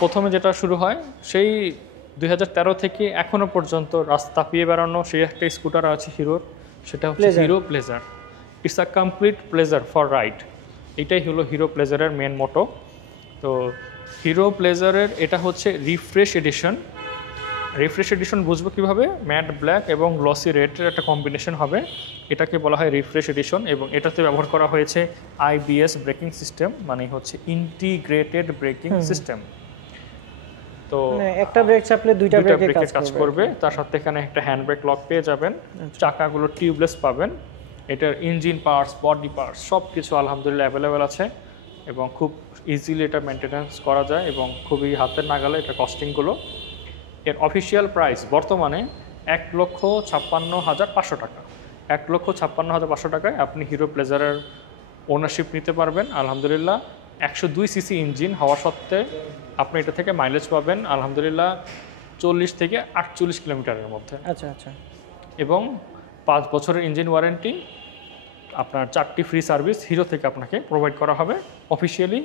প্রথমে যেটা শুরু হয় সেই 2013 থেকে এখনো পর্যন্ত রাস্তা পেয়ে বেড়ানো সেই একটা স্কুটার আছে হিরোর, সেটা হচ্ছে Pleasure। Hero pleasure. It's a complete pleasure for ride, এটাই হলো হিরো প্লেজারের মেন মোটো। তো হিরো প্লেজারের এটা হচ্ছে রিফ্রেশ এডিশন। রিফ্রেশ এডিশন বুঝবো কীভাবে, ম্যাট ব্ল্যাক এবং গ্লসি রেডের একটা কম্বিনেশন হবে, এটাকে বলা হয় রিফ্রেশ এডিশন। এবং এটাতে ব্যবহার করা হয়েছে আইবিএস ব্রেকিং সিস্টেম, মানে হচ্ছে ইন্টিগ্রেটেড ব্রেকিং সিস্টেম। তো মানে একটা ব্রেক চাপলে দুইটা ব্রেকে কাজ করবে। তার সাথে এখানে একটা হ্যান্ড ব্রেক লক পেয়ে যাবেন, চাকাগুলো টিউবলেস পাবেন। এটার ইঞ্জিন পার্টস, বডি পার্টস সব কিছু আলহামদুলিল্লাহ অ্যাভেলেবেল আছে এবং খুব ইজিলি এটা মেনটেন্যান্স করা যায় এবং খুবই হাতের নাগালে এটা কস্টিংগুলো। এর অফিসিয়াল প্রাইস বর্তমানে 1,56,500 টাকা। 1,56,500 টাকায় আপনি হিরো প্লেজারের ওনারশিপ নিতে পারবেন আলহামদুলিল্লাহ। 102 সিসি ইঞ্জিন হওয়া সত্ত্বে আপনি এটা থেকে মাইলেজ পাবেন আলহামদুলিল্লাহ 40 থেকে 48 কিলোমিটারের মধ্যে। আচ্ছা আচ্ছা। এবং 5 বছরের ইঞ্জিন ওয়ারেন্টি, আপনার 4টি ফ্রি সার্ভিস হিরো থেকে আপনাকে প্রোভাইড করা হবে অফিসিয়ালি।